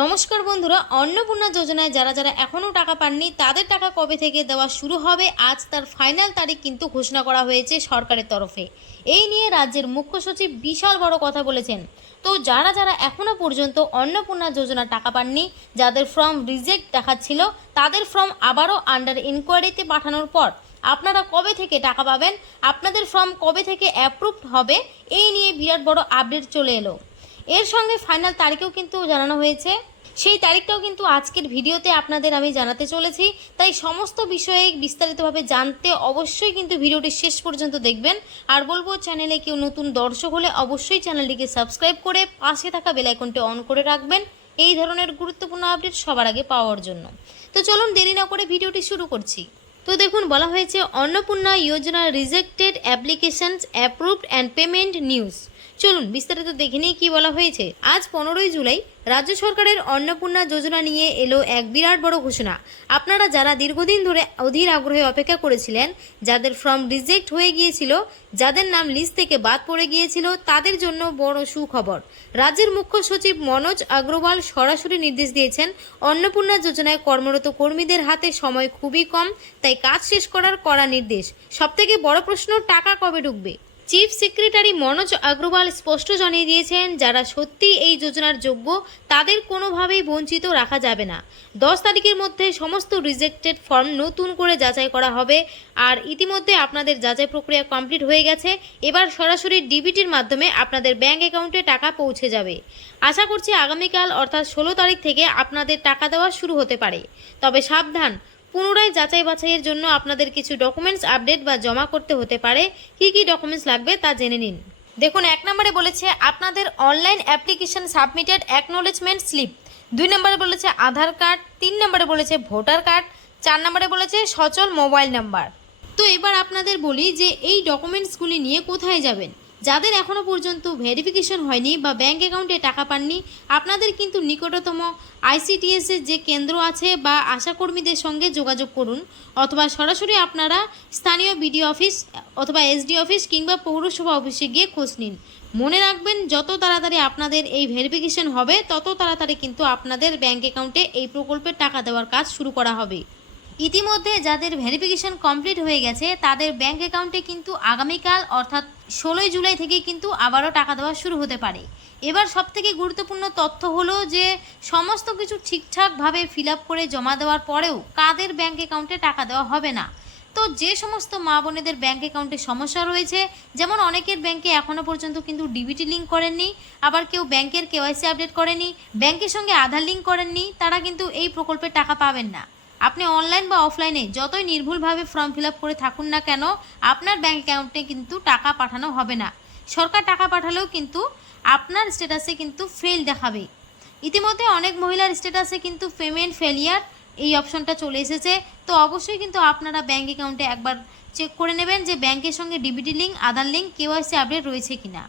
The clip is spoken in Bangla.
নমস্কার বন্ধুরা, অন্নপূর্ণা যোজনায় যারা যারা এখনও টাকা পাননি তাদের টাকা কবে থেকে দেওয়া শুরু হবে আজ তার ফাইনাল তারিখ কিন্তু ঘোষণা করা হয়েছে সরকারের তরফে। এই নিয়ে রাজ্যের মুখ্য সচিব বিশাল বড় কথা বলেছেন। তো যারা যারা এখনও পর্যন্ত অন্নপূর্ণা যোজনা টাকা পাননি, যাদের ফর্ম রিজেক্ট দেখাচ্ছিল, তাদের ফর্ম আবারও আন্ডার ইনকোয়ারিতে পাঠানোর পর আপনারা কবে থেকে টাকা পাবেন, আপনাদের ফর্ম কবে থেকে অ্যাপ্রুভড হবে, এই নিয়ে বিরাট বড় আপডেট চলে এলো। এর সঙ্গে ফাইনাল তারিখও কিন্তু জানানো হয়েছে। সেই তারিখটাও কিন্তু আজকের ভিডিওতে আপনাদের আমি জানাতে চলেছি। তাই সমস্ত বিষয়ে বিস্তারিতভাবে জানতে অবশ্যই কিন্তু ভিডিওটি শেষ পর্যন্ত দেখবেন। আর বলবো, চ্যানেলে কেউ নতুন দর্শক হলে অবশ্যই চ্যানেলটিকে সাবস্ক্রাইব করে পাশে থাকা বেল আইকনটি অন করে রাখবেন এই ধরনের গুরুত্বপূর্ণ আপডেট সবার আগে পাওয়ার জন্য। তো চলুন দেরি না করে ভিডিওটি শুরু করছি। তো দেখুন, বলা হয়েছে Annapurna Yojana rejected applications approved and payment news. চলুন বিস্তারিত দেখে নিই কি বলা হয়েছে। আজ 15ই জুলাই রাজ্য সরকারের অন্নপূর্ণা যোজনা নিয়ে এলো এক বিরাট বড় ঘোষণা। আপনারা যারা দীর্ঘদিন ধরে অধীর আগ্রহে অপেক্ষা করেছিলেন, যাদের ফর্ম রিজেক্ট হয়ে গিয়েছিল, যাদের নাম লিস্ট থেকে বাদ পড়ে গিয়েছিল, তাদের জন্য বড় সুখবর। রাজ্যের মুখ্য সচিব মনোজ আগরওয়াল সরাসরি নির্দেশ দিয়েছেন, অন্নপূর্ণা যোজনায় কর্মরত কর্মীদের হাতে সময় খুবই কম, তাই কাজ শেষ করার কড়া নির্দেশ। সবথেকে বড় প্রশ্ন, টাকা কবে ঢুকবে? চিফ সেক্রেটারি মনোজ আগরওয়াল স্পষ্ট জানিয়ে দিয়েছেন, যারা সত্যি এই যোজনার যোগ্য তাদের কোনোভাবেই বঞ্চিত রাখা যাবে না। 10 তারিখের মধ্যে সমস্ত রিজেক্টেড ফর্ম নতুন করে যাচাই করা হবে। আর ইতিমধ্যে আপনাদের যাচাই প্রক্রিয়া কমপ্লিট হয়ে গেছে। এবার সরাসরি ডিবিটির মাধ্যমে আপনাদের ব্যাংক অ্যাকাউন্টে টাকা পৌঁছে যাবে। আশা করছি আগামীকাল অর্থাৎ 16 তারিখ থেকে আপনাদের টাকা দেওয়া শুরু হতে পারে। তবে সাবধান, পুনরায় যাচাই বাছাইয়ের জন্য আপনাদের কিছু ডকুমেন্টস আপডেট বা জমা করতে হতে পারে। কি কি ডকুমেন্টস লাগবে তা জেনে নিন। দেখুন, 1 নম্বরে বলেছে আপনাদের online application submitted acknowledgement slip. 2 নম্বরে বলেছে আধার কার্ড। 3 নম্বরে বলেছে ভোটার কার্ড। 4 নম্বরে বলেছে সচল মোবাইল নাম্বার। তো এবার আপনাদের বলি যে এই ডকুমেন্টসগুলি নিয়ে কোথায় যাবেন। যাদের এখনও পর্যন্ত ভেরিফিকেশন হয়নি বা ব্যাঙ্ক অ্যাকাউন্টে টাকা পাননি, আপনাদের কিন্তু নিকটতম ICTS এর যে কেন্দ্র আছে বা আশাকর্মীদের সঙ্গে যোগাযোগ করুন, অথবা সরাসরি আপনারা স্থানীয় BDO অফিস অথবা SD অফিস কিংবা পৌরসভা অফিসে গিয়ে খোঁজ নিন। মনে রাখবেন, যত তাড়াতাড়ি আপনাদের এই ভেরিফিকেশন হবে তত তাড়াতাড়ি কিন্তু আপনাদের ব্যাঙ্ক অ্যাকাউন্টে এই প্রকল্পের টাকা দেওয়ার কাজ শুরু করা হবে। ইতিমধ্যে যাদের ভেরিফিকেশন কমপ্লিট হয়ে গেছে তাদের ব্যাঙ্ক অ্যাকাউন্টে কিন্তু আগামীকাল অর্থাৎ 16ই জুলাই থেকে কিন্তু আবারও টাকা দেওয়া শুরু হতে পারে। এবার সবথেকে গুরুত্বপূর্ণ তথ্য হলো যে সমস্ত কিছু ঠিকঠাকভাবে ফিল আপ করে জমা দেওয়ার পরেও কাদের ব্যাঙ্ক অ্যাকাউন্টে টাকা দেওয়া হবে না। তো যে সমস্ত মা বোনেদের ব্যাঙ্ক অ্যাকাউন্টে সমস্যা রয়েছে, যেমন অনেকের ব্যাঙ্কে এখনও পর্যন্ত কিন্তু ডিবিটি লিঙ্ক করেননি, আবার কেউ ব্যাঙ্কের KYC আপডেট করেনি, ব্যাঙ্কের সঙ্গে আধার লিঙ্ক করেননি, তারা কিন্তু এই প্রকল্পের টাকা পাবেন না। আপনি অনলাইন বা অফলাইনে যতই নির্ভুলভাবে ফর্ম ফিল আপ করে থাকুন না কেন, আপনার ব্যাঙ্ক অ্যাকাউন্টে কিন্তু টাকা পাঠানো হবে না। সরকার টাকা পাঠালেও কিন্তু আপনার স্ট্যাটাসে কিন্তু ফেল দেখাবে। ইতিমধ্যে অনেক মহিলার স্ট্যাটাসে কিন্তু পেমেন্ট ফেলিয়ার এই অপশনটা চলে এসেছে। তো অবশ্যই কিন্তু আপনারা ব্যাঙ্ক অ্যাকাউন্টে একবার চেক করে নেবেন যে ব্যাঙ্কের সঙ্গে ডিবিটি লিঙ্ক, আধার লিঙ্ক, KYC আপডেট রয়েছে কিনা।